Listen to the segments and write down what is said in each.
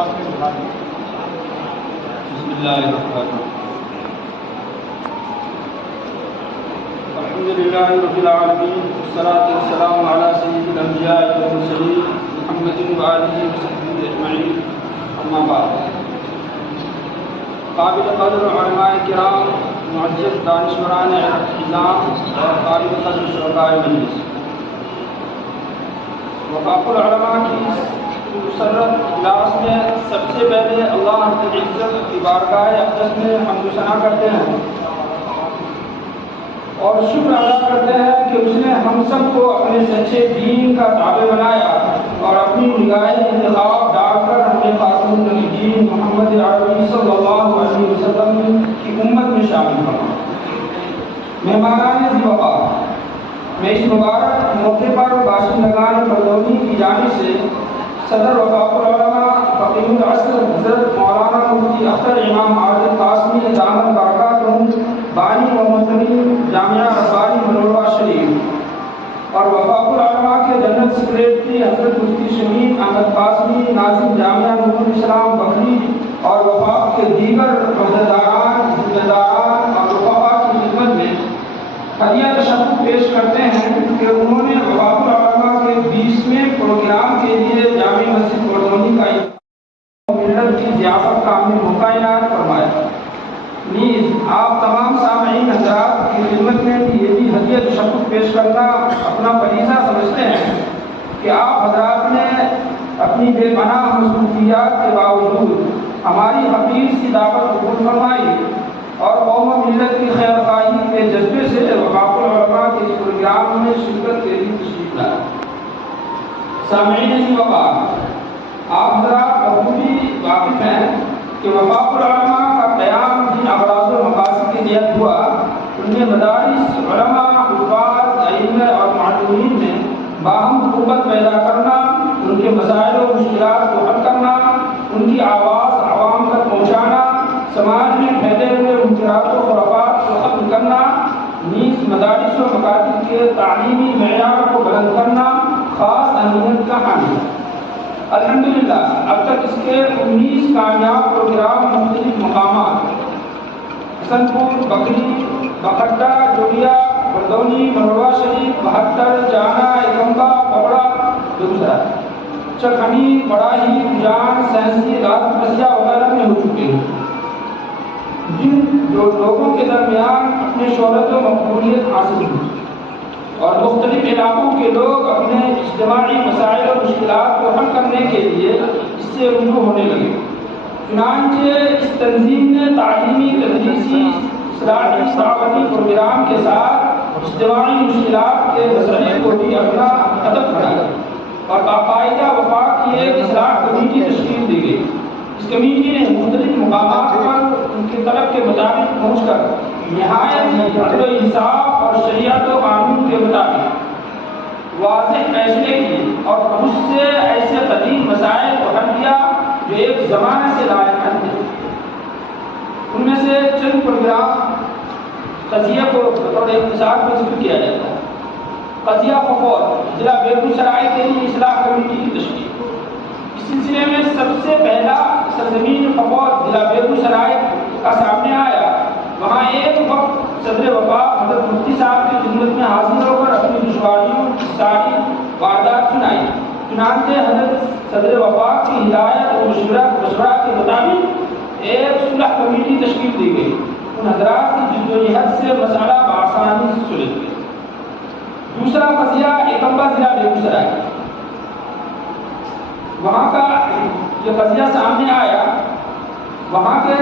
بسم اللہ الرحمن الرحیم الحمد للہ رب العالمین والصلاة والسلام علی سید الانبیاء والمرسلین محمد وآلہ وصحبہ اجمعین اما بعد. قابل قدر علماء کرام، معزز دانشوران اعظام اور قابل قدر شرکاء مجلس، وفاق العلماء کی مسرت اجلاس میں سب سے پہلے اللہ رب العزت کی بارگاہ اقدس میں حمد و ثنا کرتے ہیں اور شکر ادا کرتے ہیں کہ اس نے ہم سب کو اپنے سچے دین کا تابع بنایا اور اپنی نگاہ انتخاب ڈال کر ہمیں خاتم النبیین محمد عربی صلی اللہ علیہ وسلم کی امت میں شامل فرمایا. مہمانان ذی وقار، میں اس مبارک موقع پر باشندگان بردونی کی جانب سے صدر وفاق العلماء فقیہ العصر حضرت مولانا مفتی اختر امام عادل قاسمی دامت برکاتہم بانی و محتمی جامعہ ربانی منورہ شریف اور وفاق العلماء کے جنرل سیکریٹری حضرت مفتی شمیم احمد قاسمی ناظم جامعہ نور الاسلام بکری اور وفاق کے دیگر عہدیداران، ذمہ داران اور رفقا کی خدمت میں ہدیہ تشکر پیش کرتے ہیں کہ انہوں نے وفاق العلماء کے 20ویں پروگرام کے لیے جامع مسجد بردونی کا ملت کی ضیافت کا ہمیں موقع عنایت فرمایا. نیز آپ تمام سامعین حضرات کی خدمت میں یہ بھی ہدیہ تشکر پیش کرنا اپنا فریضہ سمجھتے ہیں کہ آپ حضرات نے اپنی بے پناہ مصروفیات کے باوجود ہماری حقیر سی دعوت قبول فرمائی اور قوم و ملت کی خیر خواہی کے جذبے سے وفاق العلماء کے اس پروگرام میں شرکت کے لیے تشریف لائے. سامعین ذی وقار، آپ حضرات بخوبی واقف ہیں کہ وفاق العلماء کا قیام جن اغراض و مقاصد کے لیے ہوا ان میں مدارس، علماء، حفاظ، ائمہ اور معلمین میں باہم قربت پیدا کرنا، ان کے مسائل و مشکلات کو حل کرنا، ان کی آواز عوام تک پہنچانا، سماج میں پھیلے ہوئے منکرات و خرافات کو ختم کرنا، نیز مدارس و مکاتب کے تعلیمی معیار کو بلند کرنا خاص اہمیت کا حامل ہے. الحمدللہ اب تک اس کے 19 کامیاب پروگرام مختلف مقامات حسن پور، بکری، بکھٹا، جوڑیا، بردونی، منورہ شریف، 72، جانا، ایکمبا، پبڑا، بیگوسرائے، چکھنی، بڑاہی، جان، سینسی، رات بسیا وغیرہ میں ہو چکے ہیں. جن لوگوں کے درمیان اپنے شہرت و مقبولیت حاصل ہوئی اور مختلف علاقوں کے لوگ اپنے اجتماعی مسائل اور مشکلات کو حل کرنے کے لیے اس سے رجوع ہونے لگے. چنانچہ اس تنظیم نے تعلیمی، تدریسی، اصلاحی، دعوتی پروگرام کے ساتھ اجتماعی مشکلات کے مسئلے کو بھی اپنا ہدف بنایا اور باقاعدہ وفاق کی ایک اصلاح کمیٹی تشکیل دی گئی. اس کمیٹی نے مختلف مقامات پر ان کے طلب کے مطابق پہنچ کر نہایت عدل و انصاف اور شریعت و قانون کے مطابق واضح فیصلے کیے اور بہت سے ایسے قدیم مسائل کو حل کیا جو ایک زمانے سے لائق تھے. ان میں سے چند پروگرام قضیہ کو بطور اختصار پر ذکر کیا جاتا ہے. قضیہ فقور ضلع بیگوسرائے کے لیے اصلاح کمیٹی کی تشکیل. اس سلسلے میں سب سے پہلا سرزمین فقور ضلع بیگوسرائے کا سامنے آیا. وہاں ایک وقت صدر وفاق حضرت مفتی صاحب کی خدمت میں حاضر ہو کر اپنی دشواریوں کی ساری واردات سنائی. چنانچہ حضرت صدر وفاق کی ہدایت اور مشورہ کے مطابق ایک صلح کمیٹی تشکیل دی گئی. ان حضرات کی جدوجہد سے مسئلہ بآسانی سے سلجھ گیا. دوسرا قضیہ ایکمبا ضلع بیگوسرائے. وہاں کا یہ قضیہ سامنے آیا. وہاں کے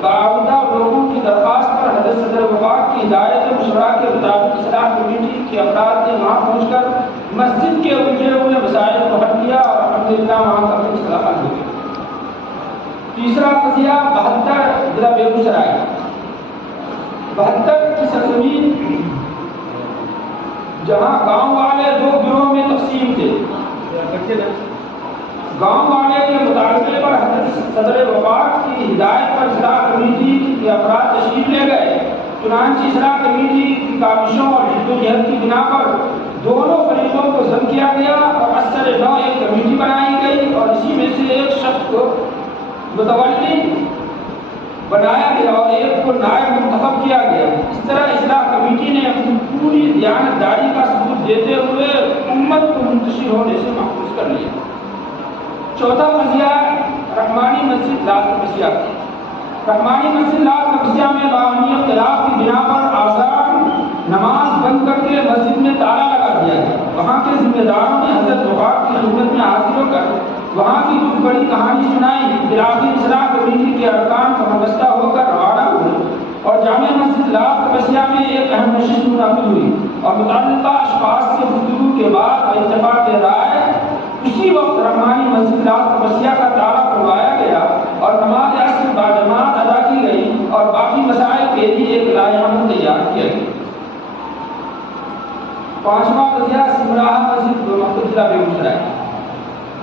باعودہ لوگوں کی درخواست پر حضرت صدر وفاق کی ہدایت و مشورہ کے مطابق اصلاح کمیٹی کے افراد نے وہاں پہنچ کر مسجد کے الجھے ہوئے مسائل کو حل کیا اور الحمدللہ وہاں کا مسئلہ حل ہو گیا. تیسرا قضیہ 72 ضلع بیگوسرائے. 72 کی سرزمین جہاں گاؤں والے 2 گروہوں میں تقسیم تھے. گاؤں والے کے مطالبے پر حضرت صدر وفاق کی ہدایت پر اصلاح کمیٹی کے افراد تشریف لے گئے. چنانچہ اصلاح کمیٹی کی کاوشوں اور جدوجہد کی بنا پر دونوں فریقوں کو ضم کیا گیا اور اثر نو ایک کمیٹی بنائی گئی اور اسی میں سے ایک شخص شخص کو متولی بنایا گیا اور ایک کو نائب منتخب کیا گیا۔ اس طرح اصلاح کمیٹی نے اپنی پوری دیانتداری کا ثبوت دیتے ہوئے امت کو منتشر ہونے سے محفوظ کر لیا۔ چوتھا قضیہ رحمانی مسجد لال قبسیہ کی۔ رحمانی مسجد لال قبسیہ میں باہمی اختلاف کی بنا پر آزان نماز بند کر کے مسجد میں تالا لگا دیا گیا۔ وہاں کے ذمہ داروں نے حضرت وفاق کی خدمت میں حاضر ہو کر وہاں کی کچھ بڑی کہانی سنائی۔ بالآخر اصلاح کمیٹی کے ارکان وابستہ ہو کر روانہ ہوئے اور جامع مسجد لال قبسیہ میں ایک اہم نشست منعقد ہوئی اور متعلقہ اشخاص سے گفتگو کے بعد اتفاق رائے اسی وقت رحمانی مسجد لال قبسیہ کا تالا کھلوایا گیا اور نماز عصر باجماعت ادا کی گئی اور باقی مسائل کے لیے ایک لائحہ تیار کیا گیا۔ پانچواں قضیہ سمراہ مسجد ضلع بیگوسرائے۔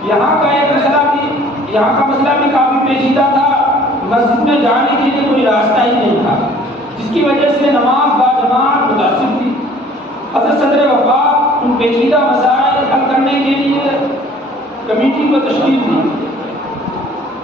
یہاں کا مسئلہ بھی کافی پیچیدہ تھا۔ مسجد میں جانے کے لیے کوئی راستہ ہی نہیں تھا، جس کی وجہ سے نماز باجماعت متاثر تھی۔ حضرت صدر وفاق ان پیچیدہ مسائل حل کرنے کے لیے کمیٹی کو تشکیل دی۔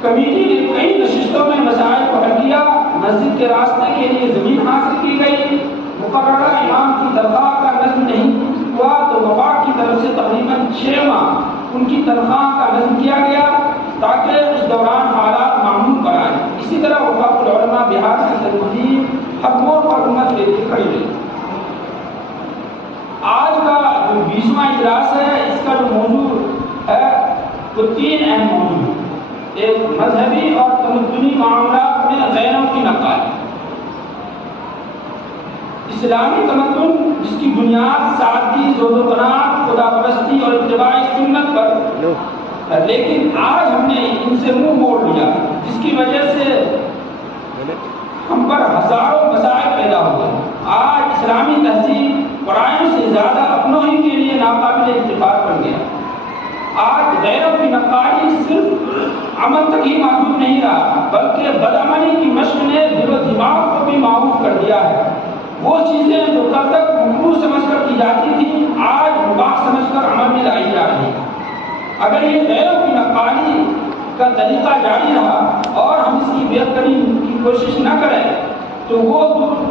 کمیٹی نے کئی نشستوں میں مسائل کو حل کیا۔ مسجد کے راستے کے لیے زمین حاصل کی گئی۔ مقررہ امام کی تنخواہ کا نظم نہیں ہوا تو وفاق کی طرف سے تقریباً 6 ماہ ان کی تنخواہ کا نظم کیا گیا تاکہ اس دوران حالات معمول پر آئیں۔ اسی طرح وفاق العلماء بہار کی تنظیم حکموں پر امت لے کے کھڑی رہی۔ آج کا جو 20واں اجلاس ہے، اس کا جو موضوع ہے وہ 3 اہم موضوع ہیں۔ ایک مذہبی اور تمدنی معاملات میں غیروں کی نقالی۔ اسلامی تمدن جس کی بنیاد سادگی، زہد و قناعت، خدا پرستی اور اتباع سنت پر، لیکن آج ہم نے ان سے منہ موڑ لیا، جس کی وجہ سے ہم پر ہزاروں مسائل پیدا ہوئے۔ آج اسلامی تہذیب قرآن سے زیادہ اپنوں ہی کے لیے ناقابل اتفاق بن گیا۔ آج غیروں کی نقالی صرف عمل تک ہی محدود نہیں رہا، بلکہ بدعملی کی مشق نے دل و دماغ کو بھی معروف کر دیا ہے۔ وہ چیزیں جو کل تک مکروہ سمجھ کر کی جاتی تھی، آج مباح سمجھ کر عمل میں لائی جا رہی ہے۔ اگر یہ غیروں کی نقالی کا طریقہ جاری رہا اور ہم اس کی بہتری کی کوشش نہ کریں تو وہ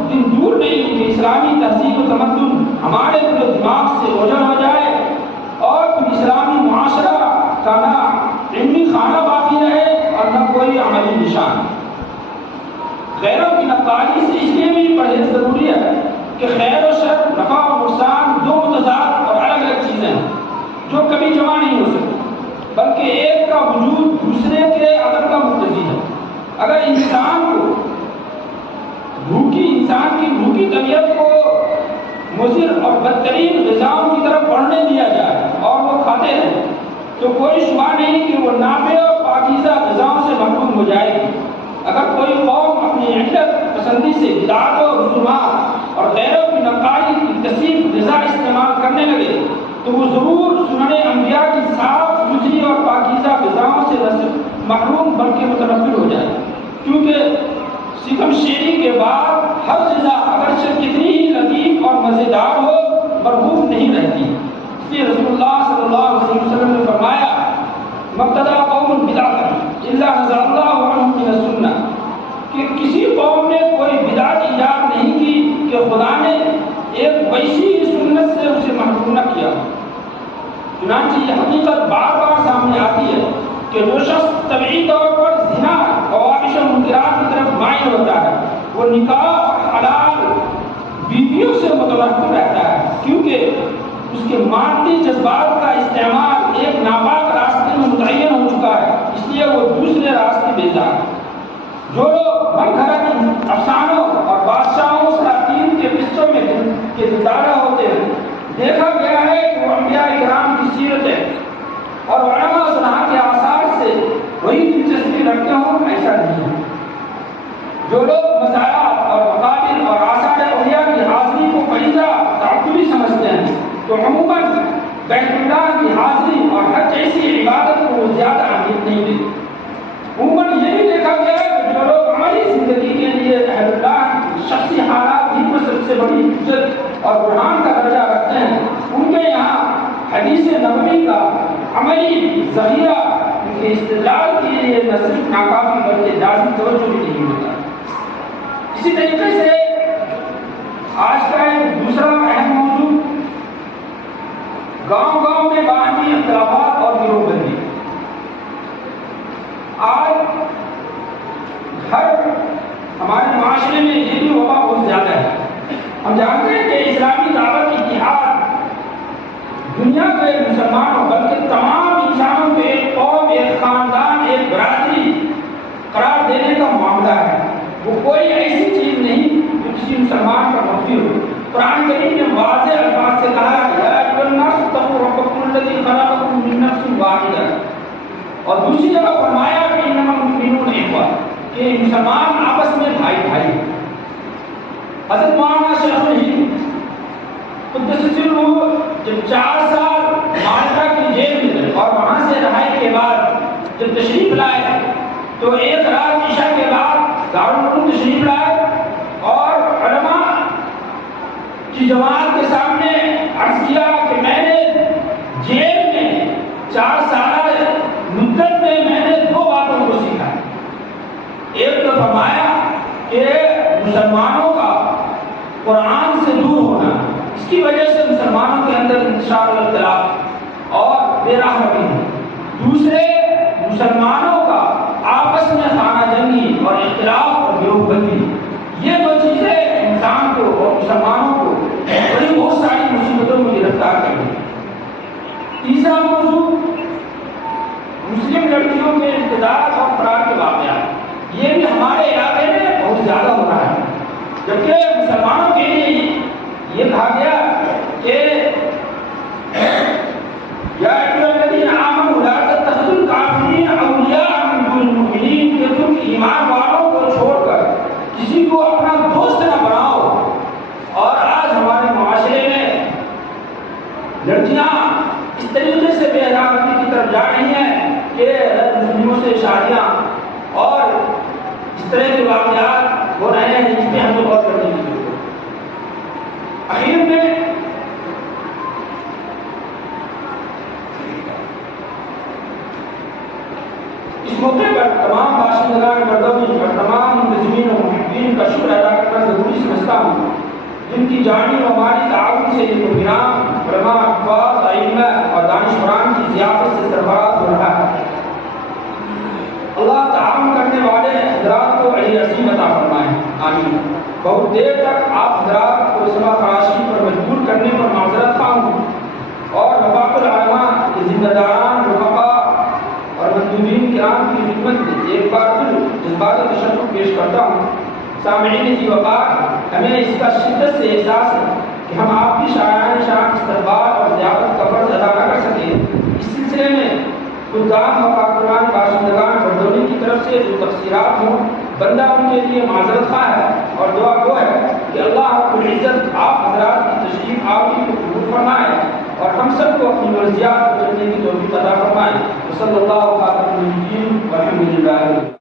دن دور نہیں کہ اسلامی تہذیب و تمدن ہمارے دل و دماغ سے اوجھل ہو جائے اور پھر اسلامی معاشرہ کا نہ علمی خانہ باقی رہے اور نہ کوئی عملی نشان۔ غیروں کی نقالی سے اس لیے بھی پرہیز ضروری ہے کہ خیر و شر، نفع و نقصان 2 متضاد اور الگ الگ چیزیں ہیں جو کبھی جمع نہیں ہو سکتی، بلکہ ایک کا وجود دوسرے کے عدم کا مقتضی ہے۔ اگر انسان کی بھوکی طبیعت کو مضر اور بدترین غذاؤں کی طرف بڑھنے دیا جائے اور وہ کھاتے ہیں تو کوئی شبہ نہیں کہ وہ نافع اور پاکیزہ غذاؤں سے محروم ہو جائے گی۔ اگر کوئی قوم اپنی علت پسندی سے بدعات و رسومات اور غیروں کی نقالی کی کثیر غذا استعمال کرنے لگے تو وہ ضرور سنن انبیاء کی صاف ستھری اور پاکیزہ غذاؤں سے نہ صرف محروم بلکہ متنفر ہو جائے، کیونکہ سکم شیری کے بعد ہر غذا اگرچہ کتنی ہی لطیف اور مزیدار ہو مرغوب نہیں رہتی۔ اس لیے رسول اللہ صلی اللہ علیہ وسلم نے فرمایا مبتدا قوم بدعۃ الا نزع اللہ عنہم من السنہ، کہ کسی قوم نے کوئی بدعت ایجاد نہیں کی کہ خدا نے ایک ویسی سنت سے اسے محروم نہ کیا۔ چنانچہ یہ حقیقت بار بار سامنے آتی ہے کہ جو شخص طبعی طور پر زنا، فواحش و منکرات کی طرف مائل ہوتا ہے وہ نکاح اور حلال بیویوں سے متنفر رہتا ہے، کیونکہ اس کے مادی جذبات کا استعمال ایک ناپاک راستے میں متعین ہو چکا ہے، اس لیے وہ دوسرے راستے بیزار ہے۔ جو لوگ من گھڑت افسانوں اور بادشاہوں سلاطین کے قصوں میں کے ستارہ ہوتے ہیں، دیکھا گیا ہے کہ وہ انبیاء کرام کی سیرتیں اور علماء صلاح کے آثار سے وہی دلچسپی رکھتے ہوں، ایسا نہیں ہے۔ جو لوگ مزارات اور مقابر اور آثار اولیاء کی حاضری کو فریضہ تعبدی سمجھتے ہیں تو عموماً بیت اللہ کی حاضری اور حج جیسی عبادت کو وہ زیادہ اہمیت نہیں دیتے۔ عموماً یہ بھی دیکھا گیا ہے کہ جو لوگ عملی زندگی کے لیے اہل اللہ شخصی حالات ہی کو سب سے بڑی عزت اور برہان کا درجہ رکھتے ہیں، ان کے یہاں حدیث نبوی کا عملی ذخیرہ کے استدلال کے لیے نہ صرف ناکافی بلکہ لازمی توجہ بھی نہیں ہوتا۔ اسی طریقے سے آج کا ایک دوسرا اہم موضوع گاؤں گاؤں میں باہمی اختلافات اور گروہ بندی۔ آج ہمارے معاشرے میں یہ بھی وبا بہت زیادہ ہے۔ ہم جانتے ہیں کہ اسلامی دعوت اتحاد دنیا کے مسلمانوں بلکہ تمام انسانوں کو ایک قوم، ایک خاندان، ایک برادری قرار دینے کا معاملہ ہے۔ وہ کوئی ایسی چیز نہیں جو کسی مسلمان کا مخفی ہو۔ قرآن کریم نے واضح الفاظ سے کہا ہے یا ایھا الناس اتقوا ربکم الذی خلقکم من نفس واحدہ، اور دوسری جگہ فرمایا کہ انما المؤمنون اخوہ، کہ مسلمان آپس میں بھائی بھائی۔ حضرت مولانا شیخ الہند قدس سرہ جب 4 سال مالٹا کی جیل میں رہے اور وہاں سے رہائی کے بعد جب تشریف لائے تو ایک رات عشاء کے بعد دارالعلوم تشریف لائے اور علماء کی جماعت کے سامنے عرض کیا کہ میں نے جیل میں 4 سالہ مدت میں نے 2 باتوں کو سیکھا ہے۔ ایک تو فرمایا کہ مسلمانوں کا قرآن سے دور ہونا، اس کی وجہ سے مسلمانوں کے اندر انتشار الاختلاف اور بے راہ روی ہے۔ دوسرے، مسلمانوں کا آپس میں خانہ جنگی اور اختلاف اور گروہ بندی، یہ 2 چیزیں انسان کو اور مسلمانوں کو بڑی بہت ساری مصیبتوں میں گرفتار کر دی۔ تیسرا موضوع مسلم لڑکیوں کے امتداد اور فرار کے واقعات، یہ بھی ہمارے علاقے میں بہت زیادہ ہو رہا ہے، جبکہ مسلمانوں کے لیے یہ کہا گیا کہ یا ایھا الذین آمنوا لا تتخذوا الکافرین اولیاء من دون المؤمنین، کہ تم ایمان والوں کو چھوڑ کر کسی کو اپنا دوست نہ بناؤ۔ اور آج ہمارے معاشرے میں لڑکیاں اس طریقے سے بے حیائی کی طرف جا رہی ہیں کہ مسلموں سے شادیاں اور اس طرح کے واقعات ہو رہے ہیں جس پہ ہم کو غور کرنے کی ضرورت ہے۔ اخیر میں اس موقع پر تمام باشندگان بردوی اور تمام منتظمین و محبین کا شکر ادا کرنا ضروری سمجھتا ہوں، جن کی جانی و مالی تعاون سے یہ پروگرام علماء، حفاظ، ائمہ اور دانشوران کی ضیافت سے سرفراز ہو رہا ہے۔ اللہ تعاون کرنے والے حضرات کو اجر عظیم عطا فرمائے، آمین۔ بہت دیر تک آپ حضرات کو سما فراشی پر مجبور کرنے پر معذرت خواہ ہوں، اور وفاق العلماء کے ذمہ داران، رفقاء اور مندوبین کرام کی خدمت میں ایک بار پھر جذبات تشکر پیش کرتا ہوں۔ سامعین ذی وقار، ہمیں اس کا شدت سے احساس ہے کہ ہم آپ کی شاعرانہ شان استقبال اور ضیافت کا فرض ادا نہ کر سکے۔ اس سلسلے میں خدام و کارکنان باشندگان بردونی کی طرف سے جو تقصیرات ہوں، بندہ ان کے لیے معذرت خواہ ہے، اور دعا گو ہے کہ اللہ رب العزت آپ حضرات کی تشریف آوری کو قبول فرمائے اور ہم سب کو اپنی مرضیات کو کرنے کی توفیق عطا فرمائے۔ صلی اللہ علیہ وسلم والحمد للہ۔